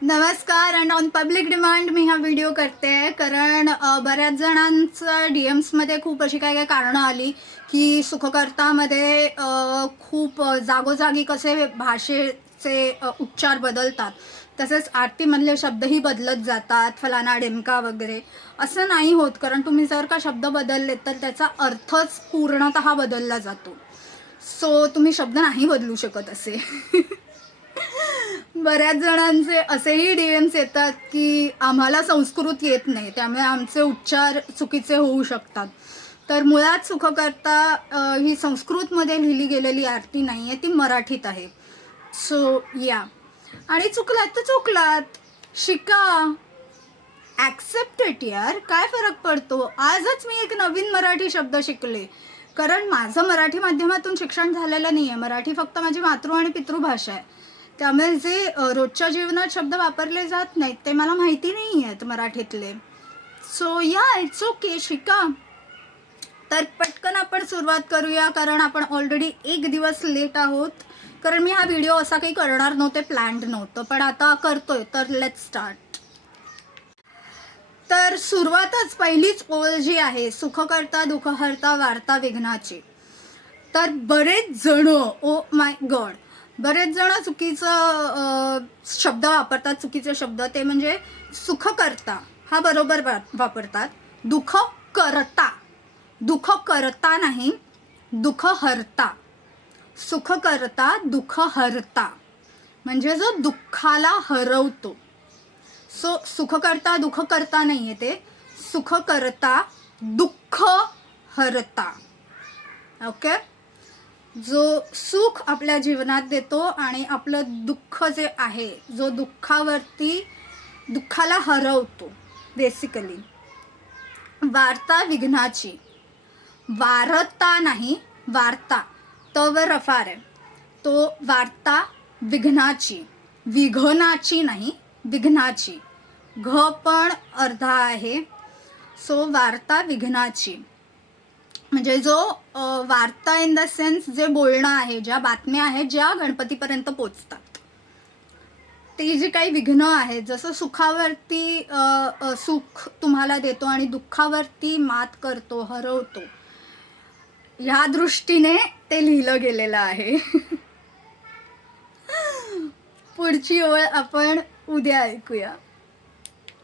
नमस्कार and on public demand मी हा व्हिडिओ करते कारण बऱ्याच जणांचं डी एम्समध्ये खूप अशी काय काय कारणं आली की सुखकर्तामध्ये खूप जागोजागी कसे भाषेचे उच्चार बदलतात. तसेच आरतीमधले शब्दही बदलत जातात फलाना डेमका वगैरे. असं नाही होत कारण तुम्ही जर का शब्द बदलले तर त्याचा अर्थच पूर्णतः बदलला जातो. सो तुम्ही शब्द नाही बदलू शकत असे. बऱ्याच जणांचे असेही डी एम्स येतात की आम्हाला संस्कृत येत नाही त्यामुळे आमचे उच्चार चुकीचे होऊ शकतात. तर मुळात सुखकर्ता ही संस्कृतमध्ये लिहिली गेलेली आरती नाही आहे ती मराठीत आहे. सो या. आणि चुकलात तर चुकलात. शिका. ॲक्सेप्ट इट यार. काय फरक पडतो? आजच मी एक नवीन मराठी शब्द शिकले. कारण माझं मराठी माध्यमातून शिक्षण झालेलं नाही आहे मराठी फक्त माझी मातृ आणि पितृभाषा आहे. त्यामुळे जे रोजच्या जीवनात शब्द वापरले जात नाहीत ते मला माहिती नाही आहेत मराठीतले. सो या इट्स ओके शिका. तर पटकन आपण सुरुवात करूया कारण आपण ऑलरेडी एक दिवस लेट आहोत. कारण मी हा व्हिडिओ असा काही करणार नव्हते प्लॅन्ड नव्हतं पण आता करतोय तर लेट स्टार्ट तर सुरुवातच पहिलीच ओळ जी आहे सुखकर्ता दुःखहर्ता वार्ता विघ्नाची. तर बरेच जण ओ माय गॉड बरेच जण चुकीचं शब्द वापरतात. चुकीचे शब्द ते म्हणजे सुखकर्ता हा बरोबर वा- वापरतात. दुःख करता. दुःख करता नाही दुःख हरता. सुख करता दुःख हरता. म्हणजे जो दुःखाला हरवतो. सो सुख करता दुःख करता नाही आहे ते. सुख करता दुःख हरता. ओके? जो सुख आपल्या जीवनात देतो आणि आपलं दुःख जे आहे जो दुःखावरती दुःखाला हरवतो बेसिकली वार्ता विघ्नाची. वारता नाही वार्ता. तव रफार आहे. तो वार्ता विघ्नाची. विघनाची नाही विघ्नाची. घ पण अर्धा आहे. सो वार्ता विघ्नाची. म्हणजे जो वार्ता इन द सेन्स जे बोलणं आहे ज्या बातम्या आहेत ज्या गणपतीपर्यंत पोचतात ती जी काही विघ्न आहेत जसं सुखावरती सुख तुम्हाला देतो आणि दुःखावरती मात करतो हरवतो ह्या दृष्टीने ते लिहिलं गेलेलं आहे. पुढची ओळ आपण उद्या ऐकूया.